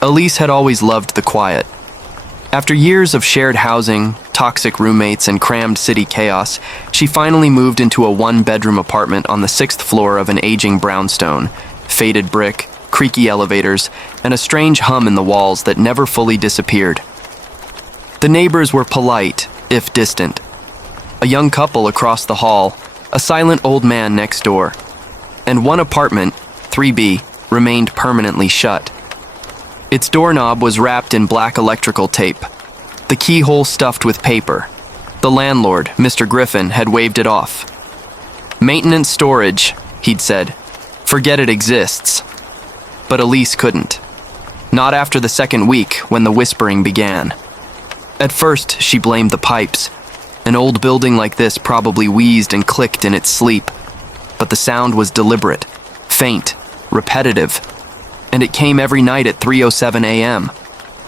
Elise had always loved the quiet. After years of shared housing, toxic roommates, and crammed city chaos, she finally moved into a one-bedroom apartment on the 6th floor of an aging brownstone, faded brick, creaky elevators, and a strange hum in the walls that never fully disappeared. The neighbors were polite, if distant. A young couple across the hall, a silent old man next door, and one apartment, 3B, remained permanently shut. Its doorknob was wrapped in black electrical tape, the keyhole stuffed with paper. The landlord, Mr. Griffin, had waved it off. "Maintenance storage," he'd said. "Forget it exists." But Elise couldn't. Not after the second week, when the whispering began. At first, she blamed the pipes. An old building like this probably wheezed and clicked in its sleep. But the sound was deliberate, faint, repetitive, and it came every night at 3:07 a.m.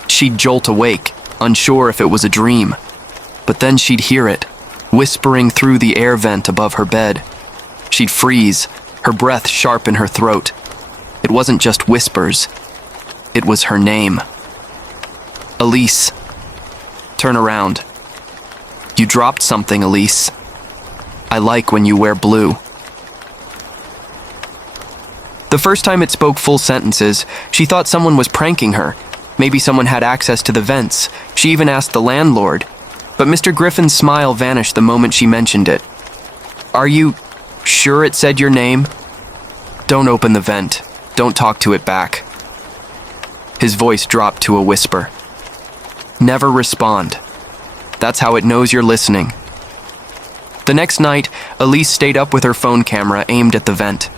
She'd jolt awake, unsure if it was a dream. But then she'd hear it, whispering through the air vent above her bed. She'd freeze, her breath sharp in her throat. It wasn't just whispers. It was her name. "Elise. Turn around. You dropped something, Elise. I like when you wear blue." The first time it spoke full sentences, she thought someone was pranking her. Maybe someone had access to the vents. She even asked the landlord. But Mr. Griffin's smile vanished the moment she mentioned it. "Are you sure it said your name? Don't open the vent. Don't talk to it back." His voice dropped to a whisper. "Never respond. That's how it knows you're listening." The next night, Elise stayed up with her phone camera aimed at the vent.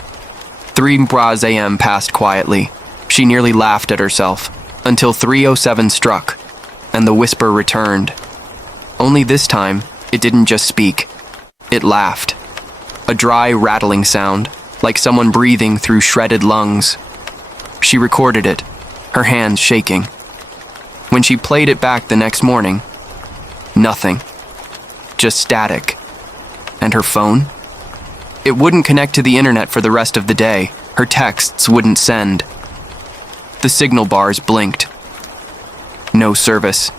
3 a.m. passed quietly. She nearly laughed at herself, until 3:07 struck, and the whisper returned. Only this time, it didn't just speak. It laughed. A dry, rattling sound, like someone breathing through shredded lungs. She recorded it, her hands shaking. When she played it back the next morning, nothing. Just static. And her phone? It wouldn't connect to the internet for the rest of the day. Her texts wouldn't send. The signal bars blinked. No service.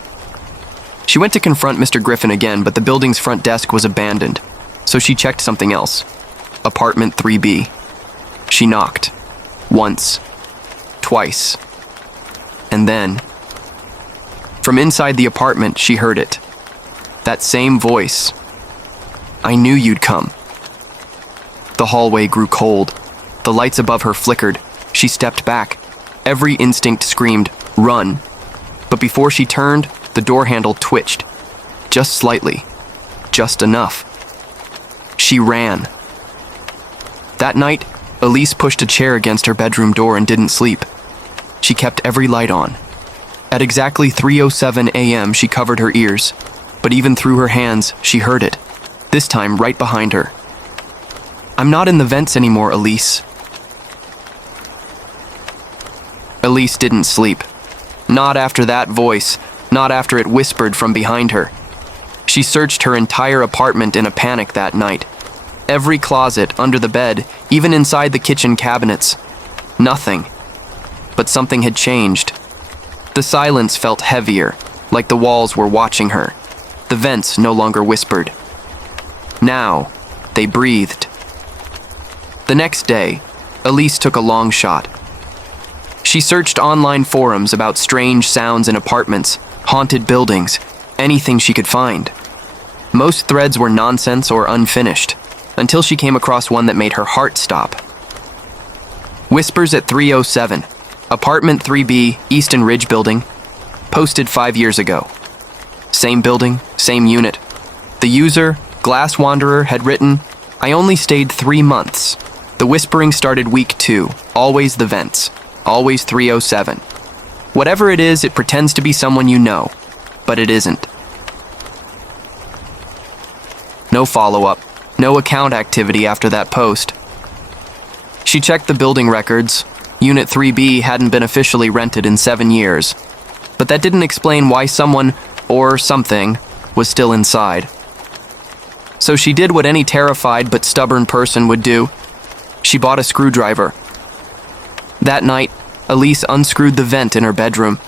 She went to confront Mr. Griffin again, but the building's front desk was abandoned, so she checked something else. Apartment 3B. She knocked. Once. Twice. And then, from inside the apartment, she heard it. That same voice. "I knew you'd come." The hallway grew cold. The lights above her flickered. She stepped back. Every instinct screamed, "Run." But before she turned, the door handle twitched. Just slightly. Just enough. She ran. That night, Elise pushed a chair against her bedroom door and didn't sleep. She kept every light on. At exactly 3:07 a.m., she covered her ears. But even through her hands, she heard it. This time, right behind her. "I'm not in the vents anymore, Elise." Elise didn't sleep. Not after that voice, not after it whispered from behind her. She searched her entire apartment in a panic that night. Every closet, under the bed, even inside the kitchen cabinets. Nothing. But something had changed. The silence felt heavier, like the walls were watching her. The vents no longer whispered. Now, they breathed. The next day, Elise took a long shot. She searched online forums about strange sounds in apartments, haunted buildings, anything she could find. Most threads were nonsense or unfinished, until she came across one that made her heart stop. Whispers at 3:07, Apartment 3B, Easton Ridge Building, posted 5 years ago. Same building, same unit. The user, Glass Wanderer, had written, "I only stayed 3 months. The whispering started week 2, always the vents, always 3:07. Whatever it is, it pretends to be someone you know, but it isn't." No follow-up, no account activity after that post. She checked the building records. Unit 3B hadn't been officially rented in 7 years, but that didn't explain why someone, or something, was still inside. So she did what any terrified but stubborn person would do. She bought a screwdriver. That night, Elise unscrewed the vent in her bedroom.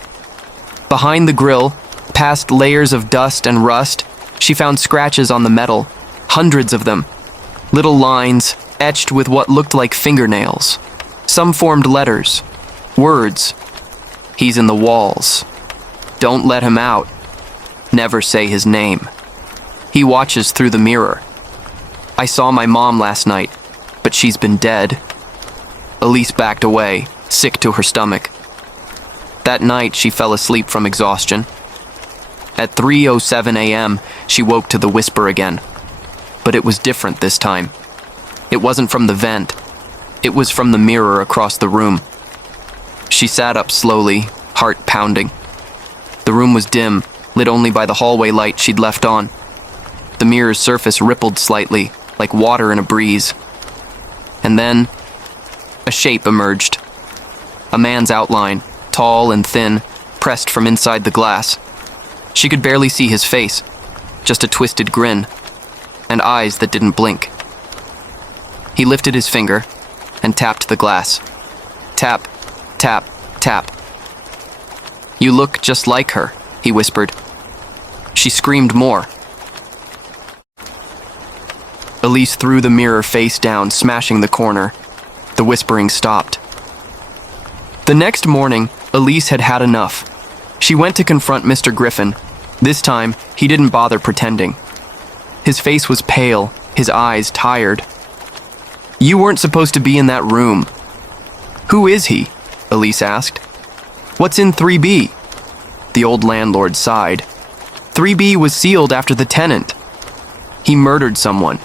Behind the grill, past layers of dust and rust, she found scratches on the metal, hundreds of them. Little lines, etched with what looked like fingernails. Some formed letters, words. He's in the walls. Don't let him out. Never say his name. He watches through the mirror. I saw my mom last night, but she's been dead. Elise backed away, sick to her stomach. That night, she fell asleep from exhaustion. At 3:07 a.m., she woke to the whisper again. But it was different this time. It wasn't from the vent. It was from the mirror across the room. She sat up slowly, heart pounding. The room was dim, lit only by the hallway light she'd left on. The mirror's surface rippled slightly, like water in a breeze. And then, a shape emerged. A man's outline, tall and thin, pressed from inside the glass. She could barely see his face, just a twisted grin, and eyes that didn't blink. He lifted his finger and tapped the glass. Tap, tap, tap. You look just like her, he whispered. She screamed more. Elise threw the mirror face down, smashing the corner. The whispering stopped. The next morning, Elise had had enough. She went to confront Mr. Griffin. This time, he didn't bother pretending. His face was pale, his eyes tired. You weren't supposed to be in that room. Who is he? Elise asked. What's in 3B? The old landlord sighed. 3B was sealed after the tenant. He murdered someone.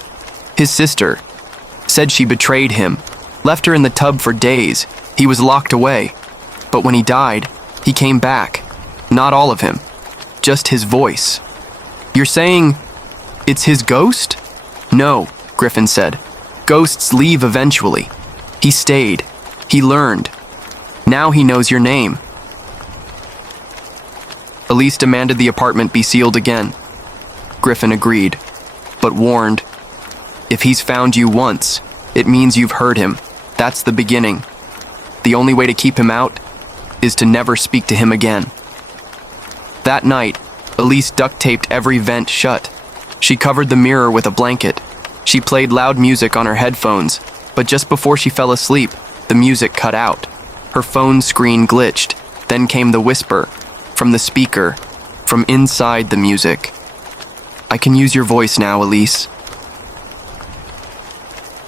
His sister. Said she betrayed him. Left her in the tub for days. He was locked away. But when he died, he came back. Not all of him. Just his voice. You're saying it's his ghost? No, Griffin said. Ghosts leave eventually. He stayed. He learned. Now he knows your name. Elise demanded the apartment be sealed again. Griffin agreed, but warned, if he's found you once, it means you've heard him. That's the beginning. The only way to keep him out is to never speak to him again. That night, Elise duct-taped every vent shut. She covered the mirror with a blanket. She played loud music on her headphones, but just before she fell asleep, the music cut out. Her phone screen glitched. Then came the whisper, from the speaker, from inside the music. I can use your voice now, Elise.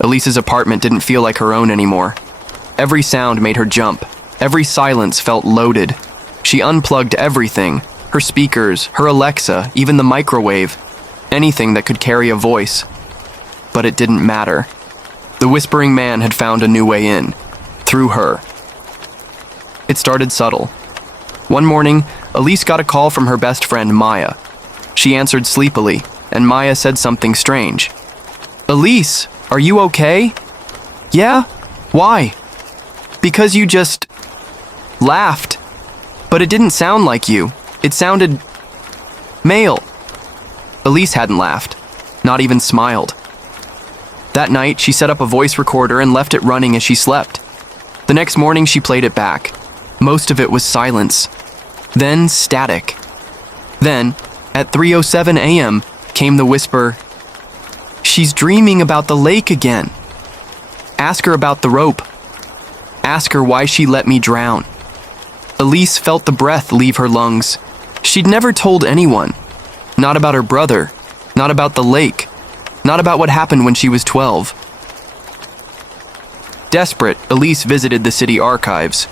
Elise's apartment didn't feel like her own anymore. Every sound made her jump. Every silence felt loaded. She unplugged everything, her speakers, her Alexa, even the microwave, anything that could carry a voice. But it didn't matter. The whispering man had found a new way in, through her. It started subtle. One morning, Elise got a call from her best friend, Maya. She answered sleepily, and Maya said something strange. Elise, are you okay? Yeah? Why? Because you just laughed. But it didn't sound like you. It sounded male. Elise hadn't laughed, not even smiled. That night, she set up a voice recorder and left it running as she slept. The next morning, she played it back. Most of it was silence. Then static. Then, at 3:07 a.m., came the whisper, she's dreaming about the lake again. Ask her about the rope. Ask her why she let me drown. Elise felt the breath leave her lungs. She'd never told anyone. Not about her brother. Not about the lake. Not about what happened when she was 12. Desperate, Elise visited the city archives.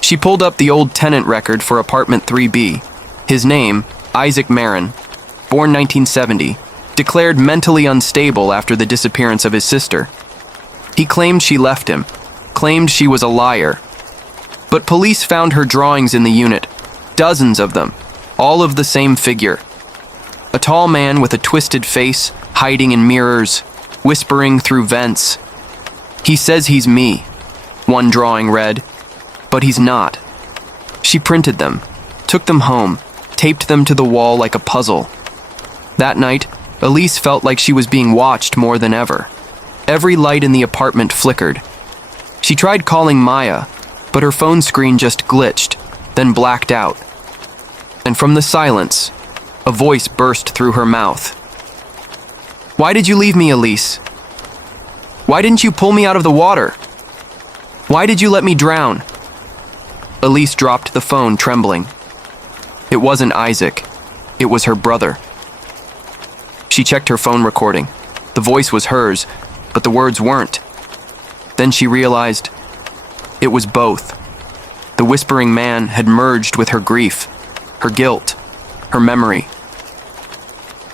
She pulled up the old tenant record for apartment 3B. His name, Isaac Marin, born 1970, declared mentally unstable after the disappearance of his sister. He claimed she left him, claimed she was a liar. But police found her drawings in the unit, dozens of them, all of the same figure. A tall man with a twisted face, hiding in mirrors, whispering through vents. He says he's me, one drawing read, but he's not. She printed them, took them home, taped them to the wall like a puzzle. That night, Elise felt like she was being watched more than ever. Every light in the apartment flickered. She tried calling Maya, But her phone screen just glitched, then blacked out. And from the silence, a voice burst through her mouth. "Why did you leave me, Elise? Why didn't you pull me out of the water? Why did you let me drown?" Elise dropped the phone, trembling. It wasn't Isaac. It was her brother. She checked her phone recording. The voice was hers, but the words weren't. Then she realized it was both. The whispering man had merged with her grief, her guilt, her memory.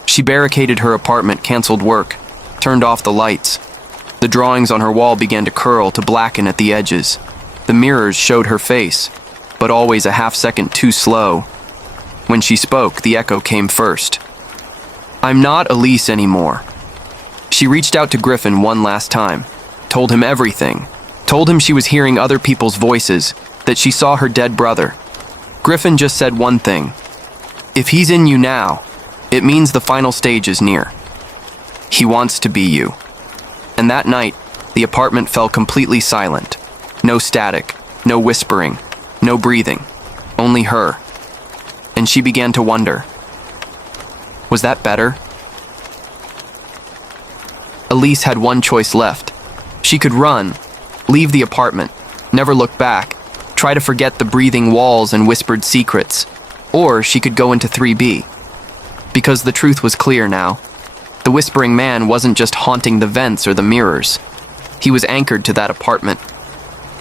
She barricaded her apartment, canceled work, turned off the lights. The drawings on her wall began to curl, to blacken at the edges. The mirrors showed her face, but always a half-second too slow. When she spoke, the echo came first. "I'm not Elise anymore." She reached out to Griffin one last time, told him everything, told him she was hearing other people's voices, that she saw her dead brother. Griffin just said one thing: "If he's in you now, it means the final stage is near. He wants to be you." And that night, the apartment fell completely silent. No static, no whispering, no breathing, only her. And she began to wonder, was that better? Elise had one choice left. She could run, leave the apartment, never look back, try to forget the breathing walls and whispered secrets, or she could go into 3B. Because the truth was clear now. The whispering man wasn't just haunting the vents or the mirrors. He was anchored to that apartment.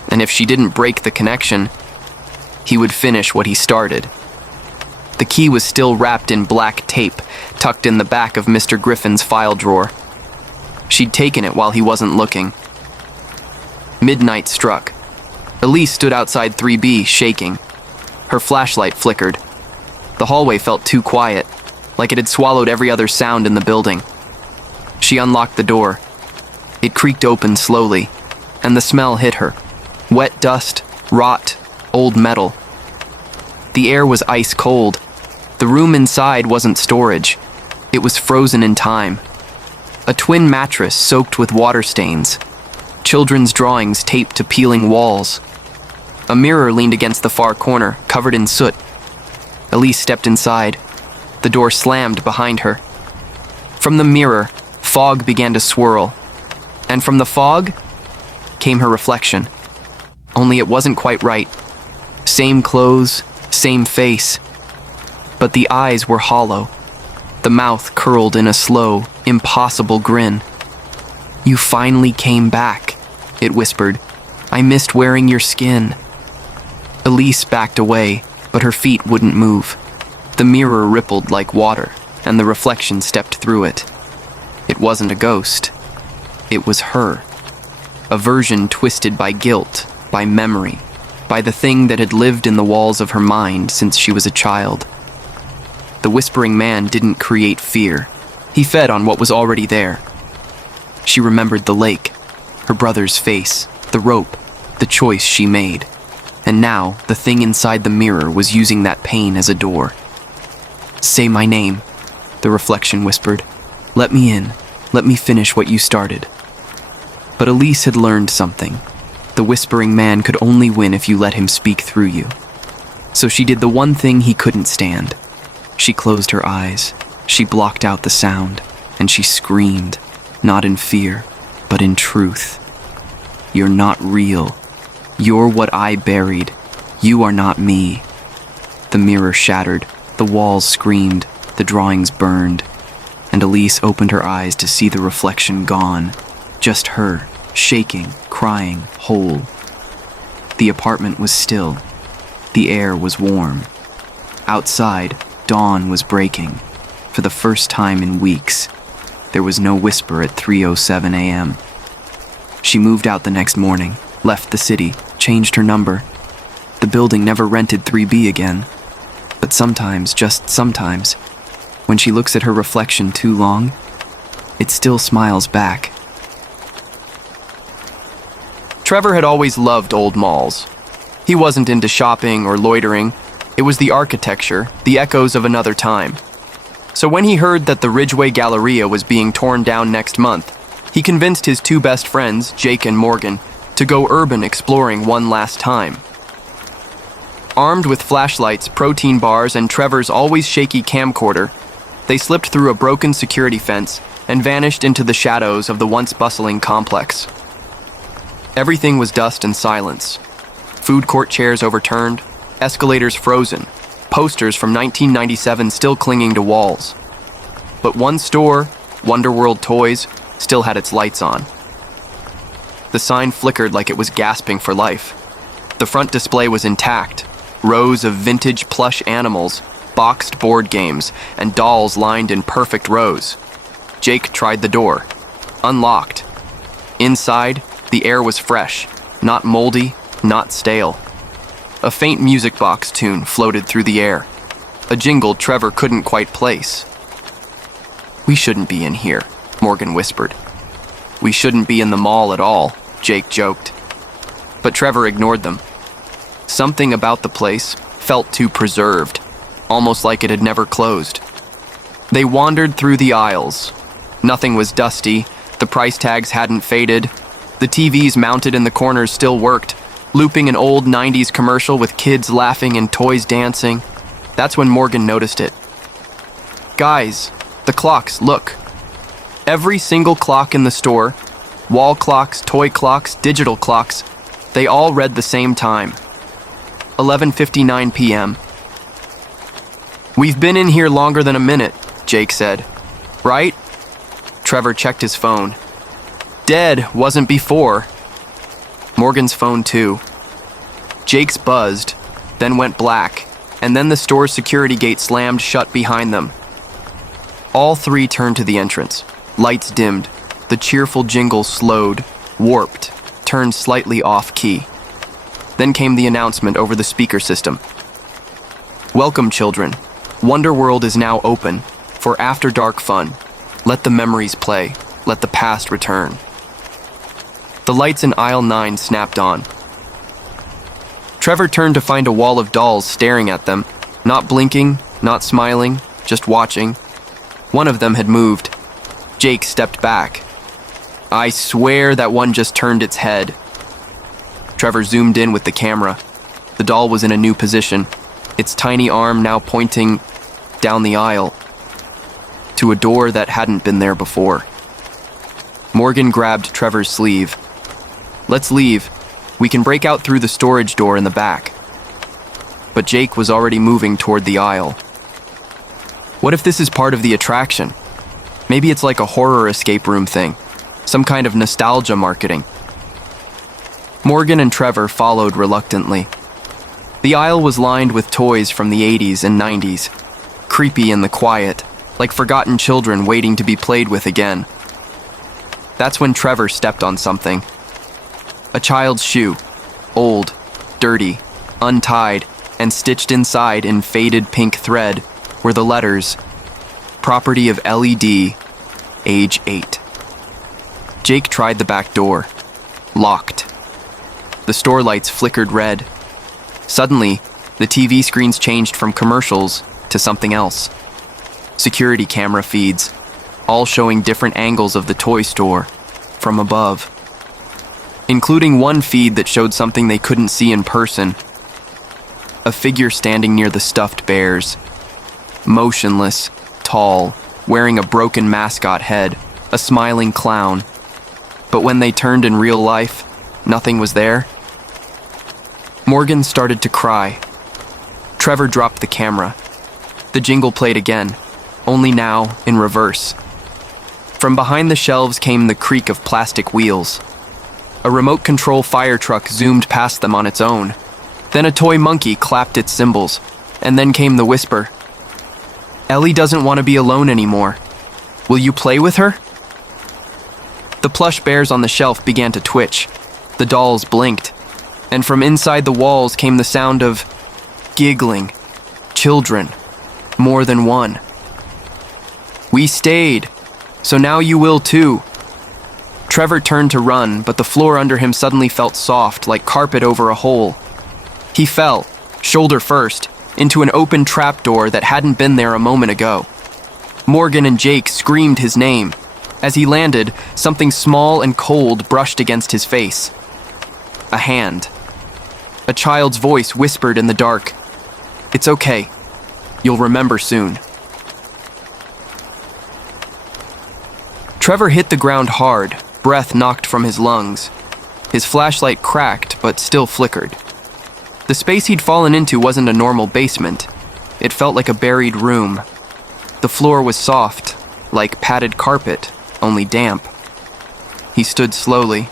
And if she didn't break the connection, he would finish what he started. The key was still wrapped in black tape, tucked in the back of Mr. Griffin's file drawer. She'd taken it while he wasn't looking. Midnight struck. Elise stood outside 3B, shaking. Her flashlight flickered. The hallway felt too quiet, like it had swallowed every other sound in the building. She unlocked the door. It creaked open slowly, and the smell hit her. Wet dust, rot, old metal. The air was ice cold. The room inside wasn't storage. It was frozen in time. A twin mattress soaked with water stains. Children's drawings taped to peeling walls. A mirror leaned against the far corner, covered in soot. Elise stepped inside. The door slammed behind her. From the mirror, fog began to swirl. And from the fog came her reflection. Only it wasn't quite right. Same clothes, same face. But the eyes were hollow. The mouth curled in a slow, impossible grin. "You finally came back," it whispered. "I missed wearing your skin." Elise backed away, but her feet wouldn't move. The mirror rippled like water, and the reflection stepped through it. It wasn't a ghost. It was her. A version twisted by guilt, by memory, by the thing that had lived in the walls of her mind since she was a child. The whispering man didn't create fear. He fed on what was already there. She remembered the lake, her brother's face, the rope, the choice she made. And now, the thing inside the mirror was using that pain as a door. "Say my name," the reflection whispered. "Let me in. Let me finish what you started." But Elise had learned something. The whispering man could only win if you let him speak through you. So she did the one thing he couldn't stand. She closed her eyes. She blocked out the sound, and she screamed, not in fear, but in truth. "You're not real. You're what I buried. You are not me." The mirror shattered, the walls screamed, the drawings burned, and Elise opened her eyes to see the reflection gone. Just her, shaking, crying, whole. The apartment was still. The air was warm. Outside, dawn was breaking. For the first time in weeks, there was no whisper at 3:07 a.m. She moved out the next morning, left the city, changed her number. The building never rented 3B again. But sometimes, just sometimes, when she looks at her reflection too long, it still smiles back. Trevor had always loved old malls. He wasn't into shopping or loitering. It was the architecture, the echoes of another time. So when he heard that the Ridgeway Galleria was being torn down next month, he convinced his two best friends, Jake and Morgan, to go urban exploring one last time. Armed with flashlights, protein bars, and Trevor's always shaky camcorder, they slipped through a broken security fence and vanished into the shadows of the once bustling complex. Everything was dust and silence. Food court chairs overturned, escalators frozen, posters from 1997 still clinging to walls. But one store, Wonderworld Toys, still had its lights on. The sign flickered like it was gasping for life. The front display was intact. Rows of vintage plush animals, boxed board games, and dolls lined in perfect rows. Jake tried the door. Unlocked. Inside, the air was fresh, not moldy, not stale. A faint music box tune floated through the air, a jingle Trevor couldn't quite place. "We shouldn't be in here," Morgan whispered. "We shouldn't be in the mall at all," Jake joked. But Trevor ignored them. Something about the place felt too preserved, almost like it had never closed. They wandered through the aisles. Nothing was dusty, the price tags hadn't faded, the TVs mounted in the corners still worked, looping an old 90s commercial with kids laughing and toys dancing. That's when Morgan noticed it. "Guys, the clocks, look." Every single clock in the store, wall clocks, toy clocks, digital clocks, they all read the same time. 11:59 p.m. "We've been in here longer than a minute," Jake said. "Right?" Trevor checked his phone. "Dead wasn't before." Morgan's phone too. Jake's buzzed, then went black, and then the store's security gate slammed shut behind them. All three turned to the entrance. Lights dimmed. The cheerful jingle slowed, warped, turned slightly off-key. Then came the announcement over the speaker system. "Welcome, children. Wonderworld is now open for after-dark fun. Let the memories play. Let the past return." The lights in aisle 9 snapped on. Trevor turned to find a wall of dolls staring at them, not blinking, not smiling, just watching. One of them had moved. Jake stepped back. "I swear that one just turned its head." Trevor zoomed in with the camera. The doll was in a new position, its tiny arm now pointing down the aisle to a door that hadn't been there before. Morgan grabbed Trevor's sleeve. "Let's leave. We can break out through the storage door in the back." But Jake was already moving toward the aisle. What if this is part of the attraction? Maybe it's like a horror escape room thing, some kind of nostalgia marketing. Morgan and Trevor followed reluctantly. The aisle was lined with toys from the 80s and 90s, creepy in the quiet, like forgotten children waiting to be played with again. That's when Trevor stepped on something. A child's shoe, old, dirty, untied, and stitched inside in faded pink thread were the letters, "Property of LED, age 8. Jake tried the back door. Locked. The store lights flickered red. Suddenly, the TV screens changed from commercials to something else. Security camera feeds, all showing different angles of the toy store, from above. Including one feed that showed something they couldn't see in person. A figure standing near the stuffed bears. Motionless, tall, wearing a broken mascot head, a smiling clown. But when they turned in real life, nothing was there. Morgan started to cry. Trevor dropped the camera. The jingle played again, only now in reverse. From behind the shelves came the creak of plastic wheels. A remote control fire truck zoomed past them on its own. Then a toy monkey clapped its cymbals, and then came the whisper. "Ellie doesn't want to be alone anymore. Will you play with her?" The plush bears on the shelf began to twitch. The dolls blinked, and from inside the walls came the sound of giggling. Children. More than one. "We stayed, so now you will too." Trevor turned to run, but the floor under him suddenly felt soft, like carpet over a hole. He fell, shoulder first, into an open trapdoor that hadn't been there a moment ago. Morgan and Jake screamed his name. As he landed, something small and cold brushed against his face. A hand. A child's voice whispered in the dark, "It's okay. You'll remember soon." Trevor hit the ground hard, breath knocked from his lungs. His flashlight cracked, but still flickered. The space he'd fallen into wasn't a normal basement. It felt like a buried room. The floor was soft, like padded carpet, only damp. He stood slowly.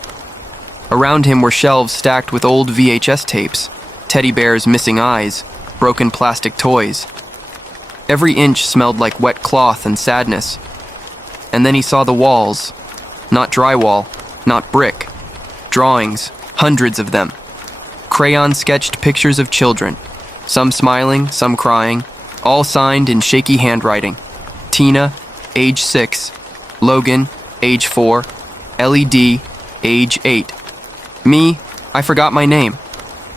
Around him were shelves stacked with old VHS tapes, teddy bears missing eyes, broken plastic toys. Every inch smelled like wet cloth and sadness. And then he saw the walls. Not drywall, not brick. Drawings, hundreds of them. Crayon-sketched pictures of children, some smiling, some crying, all signed in shaky handwriting. Tina, age 6, Logan, age 4, LED, age 8. Me, I forgot my name.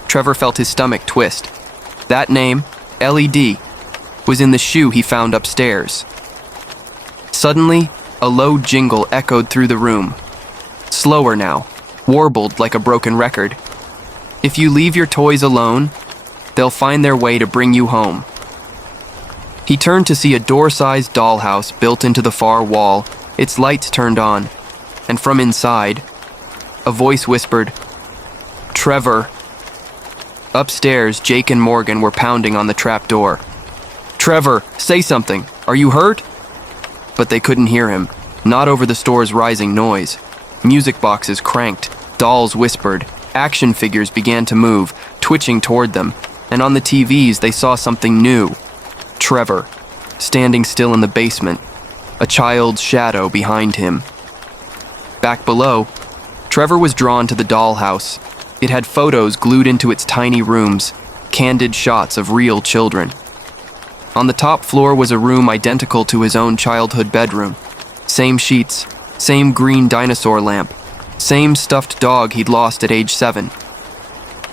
Trevor felt his stomach twist. That name, LED, was in the shoe he found upstairs. Suddenly, a low jingle echoed through the room. Slower now, warbled like a broken record. If you leave your toys alone, they'll find their way to bring you home. He turned to see a door-sized dollhouse built into the far wall, its lights turned on, and from inside, a voice whispered, "Trevor." Upstairs, Jake and Morgan were pounding on the trap door. "Trevor, say something. Are you hurt?" But they couldn't hear him, not over the store's rising noise. Music boxes cranked, dolls whispered, action figures began to move, twitching toward them, and on the TVs they saw something new. Trevor, standing still in the basement, a child's shadow behind him. Back below, Trevor was drawn to the dollhouse. It had photos glued into its tiny rooms, candid shots of real children. On the top floor was a room identical to his own childhood bedroom. Same sheets, same green dinosaur lamp, same stuffed dog he'd lost at age 7.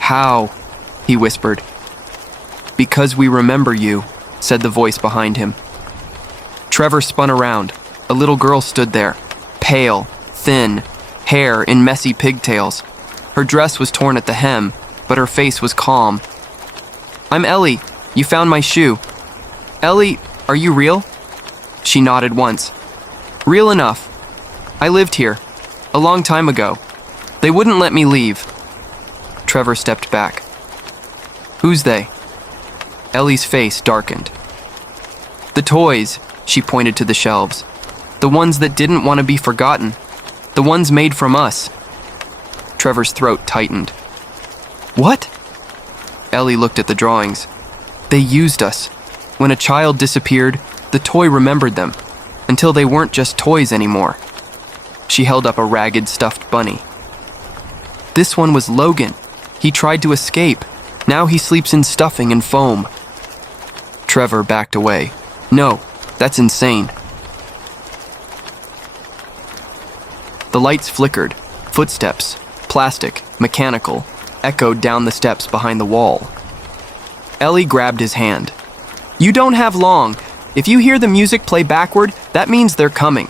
"How?" he whispered. "Because we remember you," said the voice behind him. Trevor spun around. A little girl stood there, pale, thin, hair in messy pigtails. Her dress was torn at the hem, but her face was calm. "I'm Ellie. You found my shoe." "Ellie, are you real?" She nodded once. "Real enough. I lived here, a long time ago. They wouldn't let me leave." Trevor stepped back. "Who's they?" Ellie's face darkened. "The toys," she pointed to the shelves. "The ones that didn't want to be forgotten. The ones made from us." Trevor's throat tightened. "What?" Ellie looked at the drawings. "They used us. When a child disappeared, the toy remembered them, until they weren't just toys anymore." She held up a ragged stuffed bunny. "This one was Logan. He tried to escape. Now he sleeps in stuffing and foam." Trevor backed away. "No, that's insane." The lights flickered. Footsteps, plastic, mechanical, echoed down the steps behind the wall. Ellie grabbed his hand. "You don't have long. If you hear the music play backward, that means they're coming."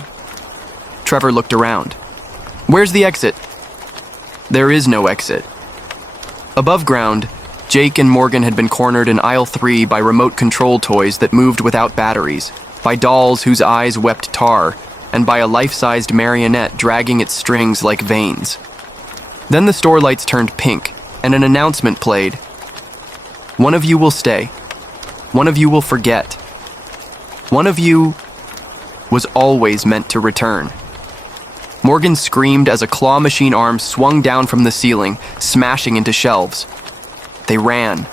Trevor looked around. "Where's the exit?" There is no exit. Above ground, Jake and Morgan had been cornered in aisle 3 by remote control toys that moved without batteries, by dolls whose eyes wept tar, and by a life-sized marionette dragging its strings like veins. Then the store lights turned pink, and an announcement played. "One of you will stay. One of you will forget. One of you was always meant to return." Morgan screamed as a claw machine arm swung down from the ceiling, smashing into shelves. They ran.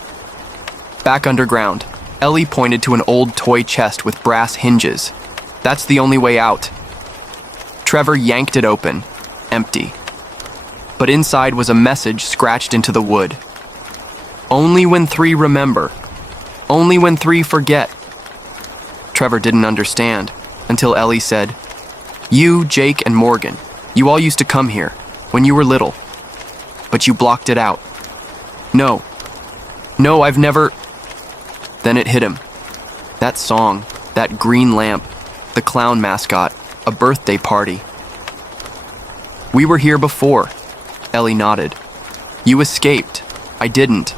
Back underground, Ellie pointed to an old toy chest with brass hinges. "That's the only way out." Trevor yanked it open, empty. But inside was a message scratched into the wood. "Only when 3 remember. Only when 3 forget." Trevor didn't understand until Ellie said, "You, Jake, and Morgan, you all used to come here when you were little. But you blocked it out." No, I've never..." Then it hit him. That song, that green lamp, the clown mascot, a birthday party. "We were here before," Ellie nodded. "You escaped. I didn't.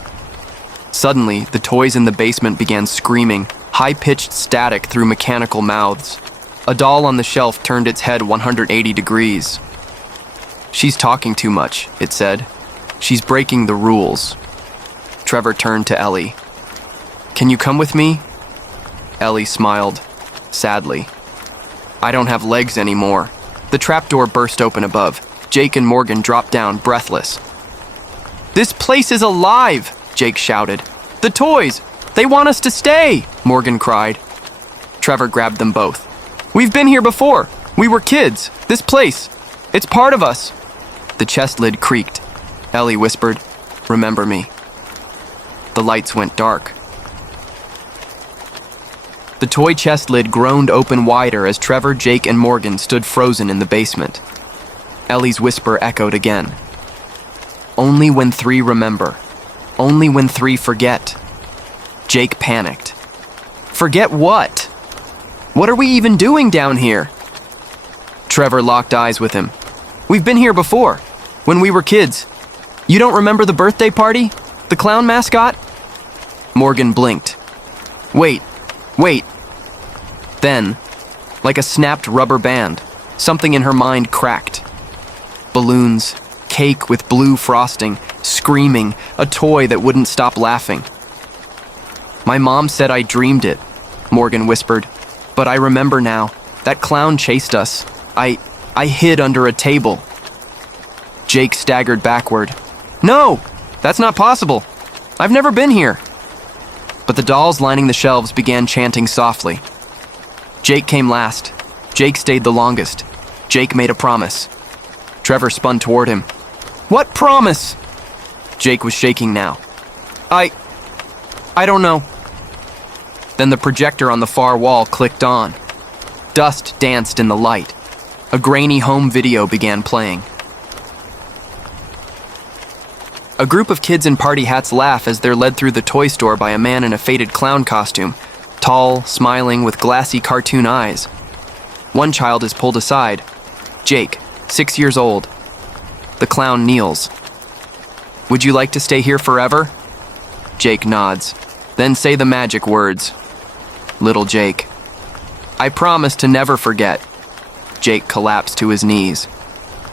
Suddenly, the toys in the basement began screaming, high-pitched static through mechanical mouths. A doll on the shelf turned its head 180 degrees. "She's talking too much," it said. "She's breaking the rules." Trevor turned to Ellie. "Can you come with me?" Ellie smiled, sadly. "I don't have legs anymore." The trapdoor burst open above. Jake and Morgan dropped down, breathless. "This place is alive!" Jake shouted. "The toys! They want us to stay!" Morgan cried. Trevor grabbed them both. "We've been here before! We were kids! This place! It's part of us!" The chest lid creaked. Ellie whispered, "Remember me." The lights went dark. The toy chest lid groaned open wider as Trevor, Jake, and Morgan stood frozen in the basement. Ellie's whisper echoed again. "Only when 3 remember. Only when 3 forget." Jake panicked. "Forget what? What are we even doing down here?" Trevor locked eyes with him. "We've been here before, when we were kids. You don't remember the birthday party? The clown mascot?" Morgan blinked. Wait. Then, like a snapped rubber band, something in her mind cracked. Balloons, cake with blue frosting, screaming, a toy that wouldn't stop laughing. "My mom said I dreamed it," Morgan whispered. "But I remember now. That clown chased us. I hid under a table." Jake staggered backward. "No, that's not possible. I've never been here." But the dolls lining the shelves began chanting softly. Jake came last. Jake stayed the longest. Jake made a promise. Trevor spun toward him. "What promise?" Jake was shaking now. I don't know." Then the projector on the far wall clicked on. Dust danced in the light. A grainy home video began playing. A group of kids in party hats laugh as they're led through the toy store by a man in a faded clown costume, tall, smiling, with glassy cartoon eyes. One child is pulled aside. Jake, 6 years old. The clown kneels. "Would you like to stay here forever?" Jake nods. "Then say the magic words." Little Jake. "I promise to never forget." Jake collapsed to his knees.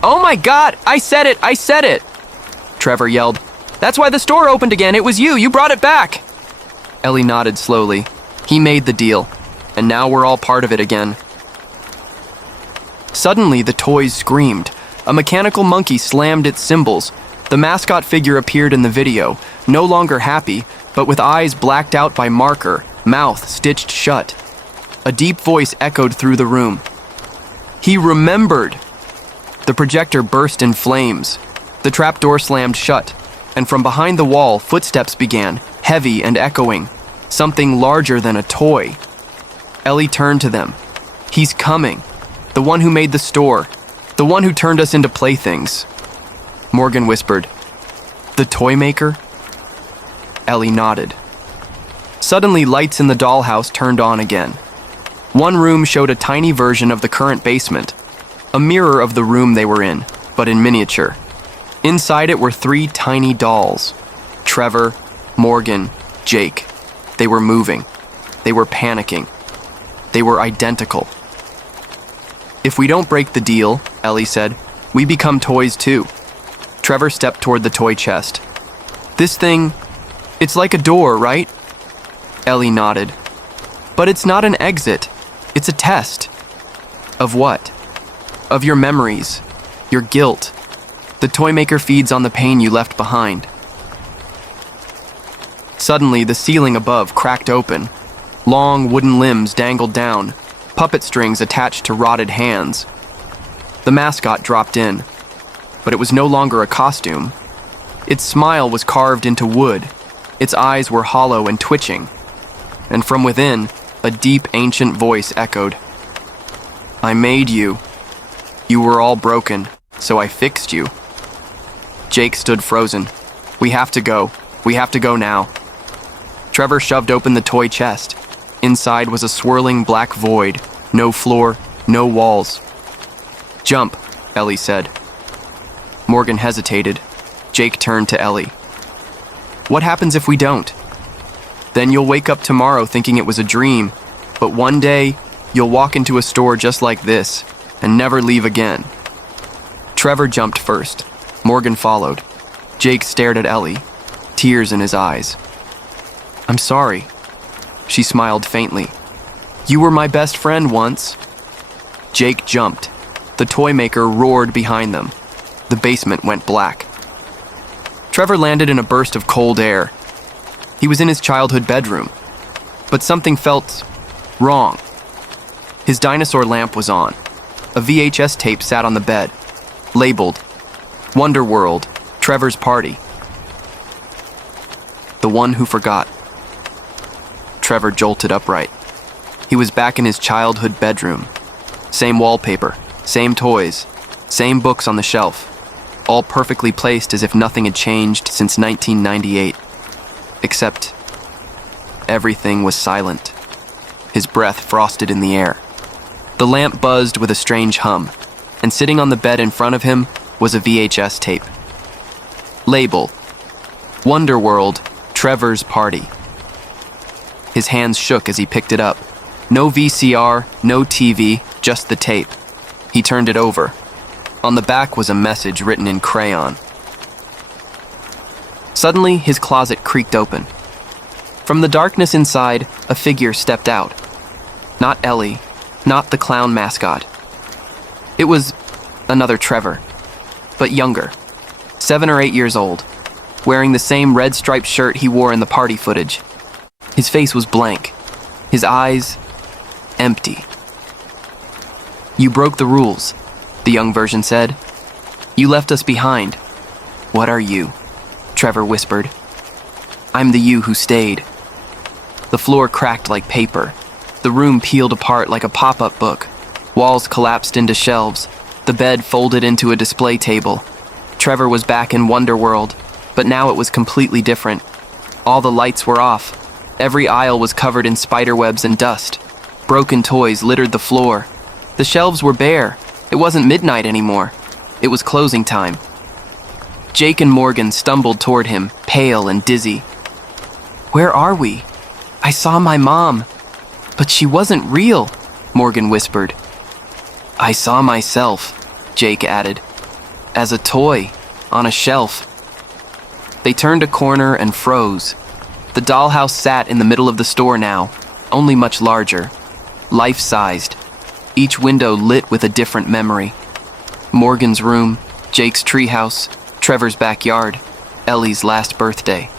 "Oh my God! I said it! Trevor yelled. "That's why the store opened again. It was you. You brought it back." Ellie nodded slowly. He made the deal, and now we're all part of it again. Suddenly, the toys screamed. A mechanical monkey slammed its cymbals. The mascot figure appeared in the video, no longer happy, but with eyes blacked out by marker, mouth stitched shut. A deep voice echoed through the room. "He remembered!" The projector burst in flames. The trapdoor slammed shut, and from behind the wall, footsteps began, heavy and echoing. Something larger than a toy. Ellie turned to them. "He's coming. The one who made the store. The one who turned us into playthings." Morgan whispered, "The toy maker?" Ellie nodded. Suddenly, lights in the dollhouse turned on again. One room showed a tiny version of the current basement, a mirror of the room they were in, but in miniature. Inside it were 3 tiny dolls. Trevor, Morgan, Jake. They were moving. They were panicking. They were identical. "If we don't break the deal," Ellie said, "we become toys too." Trevor stepped toward the toy chest. "This thing, it's like a door, right?" Ellie nodded. "But it's not an exit. It's a test." "Of what?" "Of your memories. Your guilt. The toy maker feeds on the pain you left behind." Suddenly, the ceiling above cracked open. Long wooden limbs dangled down, puppet strings attached to rotted hands. The mascot dropped in, but it was no longer a costume. Its smile was carved into wood. Its eyes were hollow and twitching. And from within, a deep, ancient voice echoed. "I made you. You were all broken, so I fixed you." Jake stood frozen. "We have to go. We have to go now." Trevor shoved open the toy chest. Inside was a swirling black void. No floor, no walls. "Jump," Ellie said. Morgan hesitated. Jake turned to Ellie. What happens if we don't? Then you'll wake up tomorrow thinking it was a dream, but one day, you'll walk into a store just like this and never leave again. Trevor jumped first. Morgan followed. Jake stared at Ellie, tears in his eyes. I'm sorry. She smiled faintly. You were my best friend once. Jake jumped. The toy maker roared behind them. The basement went black. Trevor landed in a burst of cold air. He was in his childhood bedroom, but something felt wrong. His dinosaur lamp was on. A VHS tape sat on the bed, labeled Wonderworld, Trevor's Party. The one who forgot. Trevor jolted upright. He was back in his childhood bedroom. Same wallpaper, same toys, same books on the shelf, all perfectly placed as if nothing had changed since 1998. Except everything was silent. His breath frosted in the air. The lamp buzzed with a strange hum, and sitting on the bed in front of him was a VHS tape. Label, Wonderworld, Trevor's Party. His hands shook as he picked it up. No VCR, no TV, just the tape. He turned it over. On the back was a message written in crayon. Suddenly, his closet creaked open. From the darkness inside, a figure stepped out. Not Ellie, not the clown mascot. It was another Trevor, but younger, 7 or 8 years old, wearing the same red striped shirt he wore in the party footage. His face was blank, his eyes empty. You broke the rules, the young version said. You left us behind. What are you? Trevor whispered. I'm the you who stayed. The floor cracked like paper. The room peeled apart like a pop-up book. Walls collapsed into shelves. The bed folded into a display table. Trevor was back in Wonderworld, but now it was completely different. All the lights were off. Every aisle was covered in spiderwebs and dust. Broken toys littered the floor. The shelves were bare. It wasn't midnight anymore. It was closing time. Jake and Morgan stumbled toward him, pale and dizzy. Where are we? I saw my mom. But she wasn't real, Morgan whispered. I saw myself, Jake added, as a toy on a shelf. They turned a corner and froze. The dollhouse sat in the middle of the store now, only much larger, life-sized, each window lit with a different memory. Morgan's room, Jake's treehouse, Trevor's backyard, Ellie's last birthday.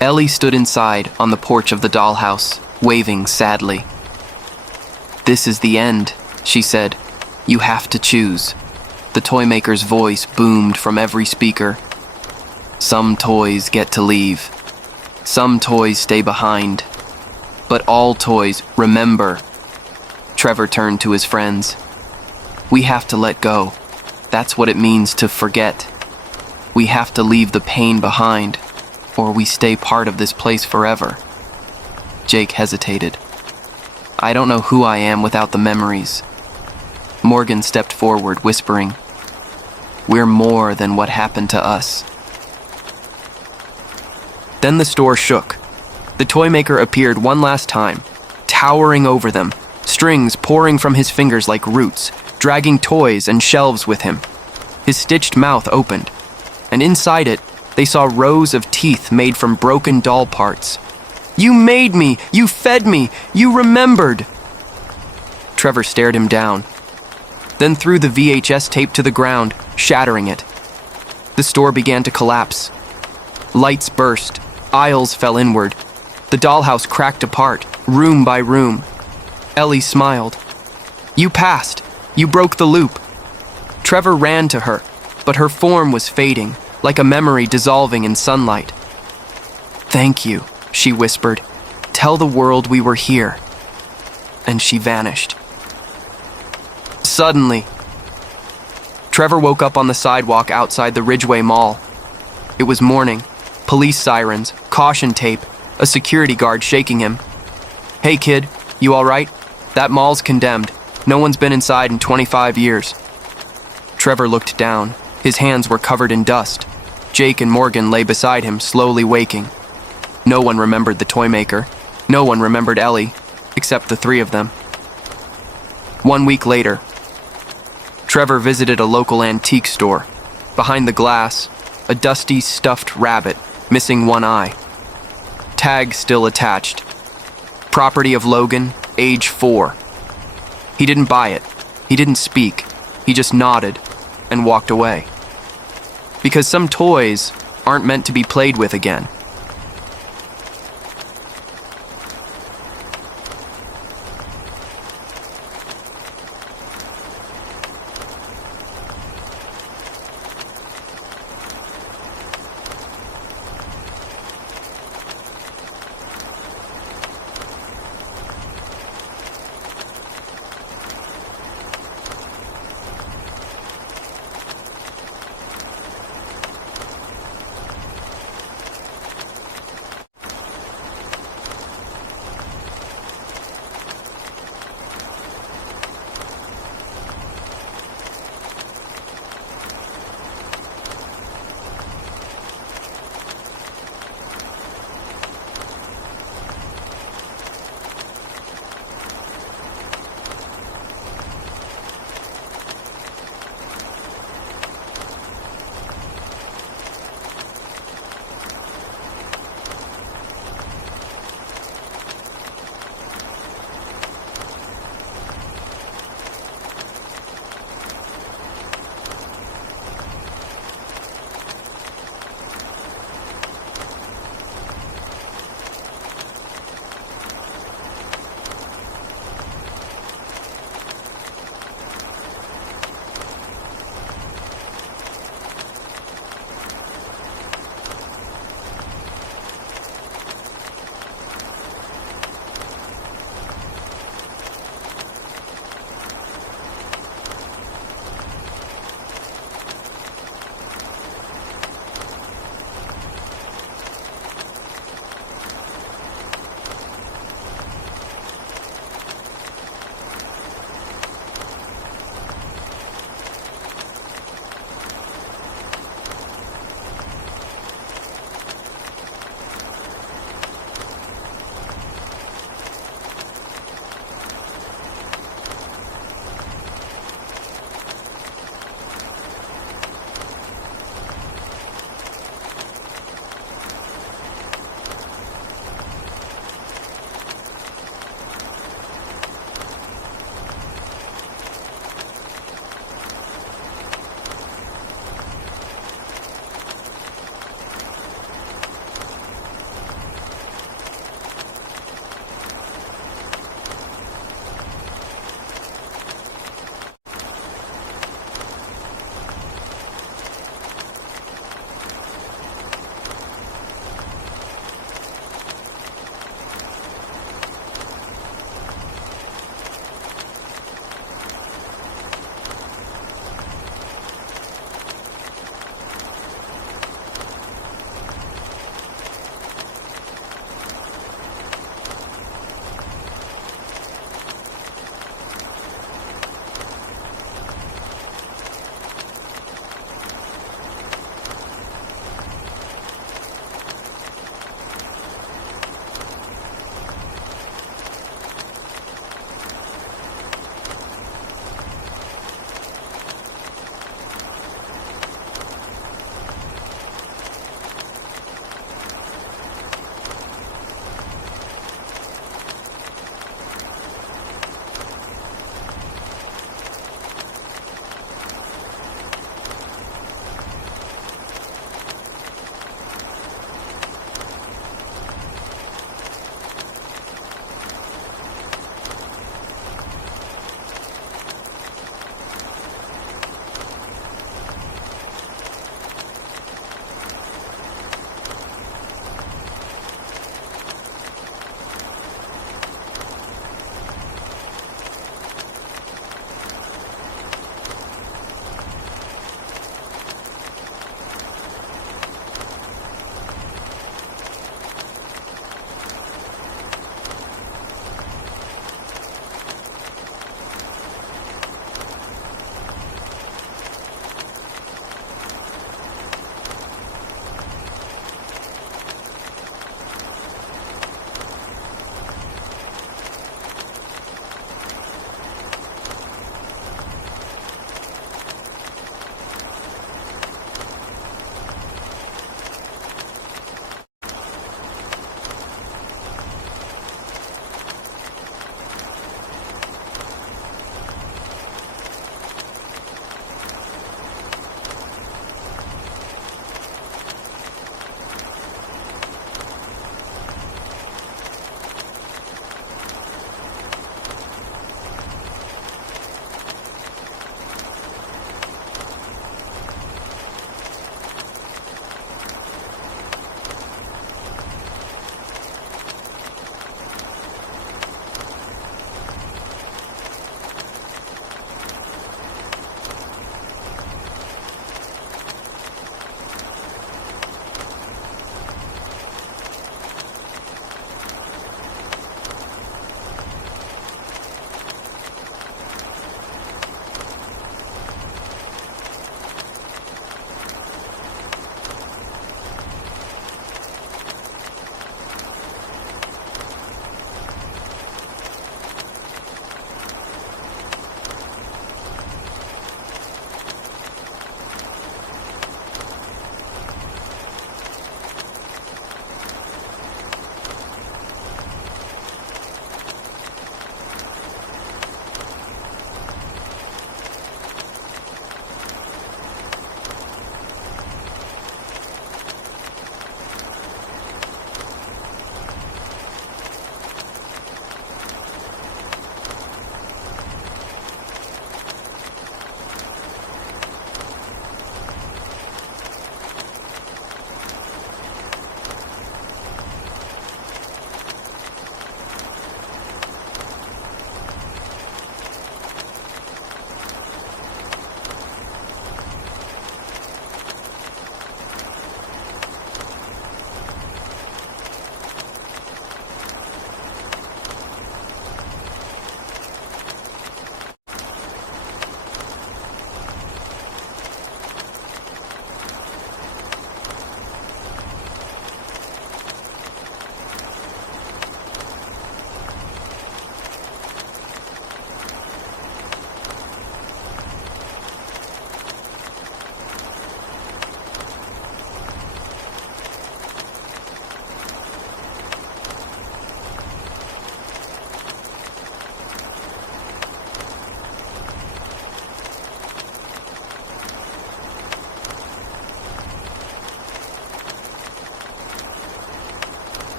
Ellie stood inside on the porch of the dollhouse, waving sadly. This is the end, she said. You have to choose. The toy maker's voice boomed from every speaker. Some toys get to leave. Some toys stay behind. But all toys, remember. Trevor turned to his friends. We have to let go. That's what it means to forget. We have to leave the pain behind, or we stay part of this place forever. Jake hesitated. I don't know who I am without the memories. Morgan stepped forward, whispering, We're more than what happened to us. Then the store shook. The toy maker appeared one last time, towering over them, strings pouring from his fingers like roots, dragging toys and shelves with him. His stitched mouth opened, and inside it, they saw rows of teeth made from broken doll parts. You made me! You fed me! You remembered! Trevor stared him down, then threw the VHS tape to the ground, shattering it. The store began to collapse. Lights burst, aisles fell inward. The dollhouse cracked apart, room by room. Ellie smiled. You passed. You broke the loop. Trevor ran to her, but her form was fading, like a memory dissolving in sunlight. Thank you, she whispered. Tell the world we were here. And she vanished. Suddenly, Trevor woke up on the sidewalk outside the Ridgeway Mall. It was morning. Police sirens, caution tape, a security guard shaking him. Hey kid, you all right? That mall's condemned. No one's been inside in 25 years. Trevor looked down. His hands were covered in dust. Jake and Morgan lay beside him, slowly waking. No one remembered the toy maker. No one remembered Ellie, except the three of them. 1 week later, Trevor visited a local antique store. Behind the glass, a dusty, stuffed rabbit, missing one eye. Tag still attached. Property of Logan, age 4. He didn't buy it. He didn't speak. He just nodded and walked away. Because some toys aren't meant to be played with again.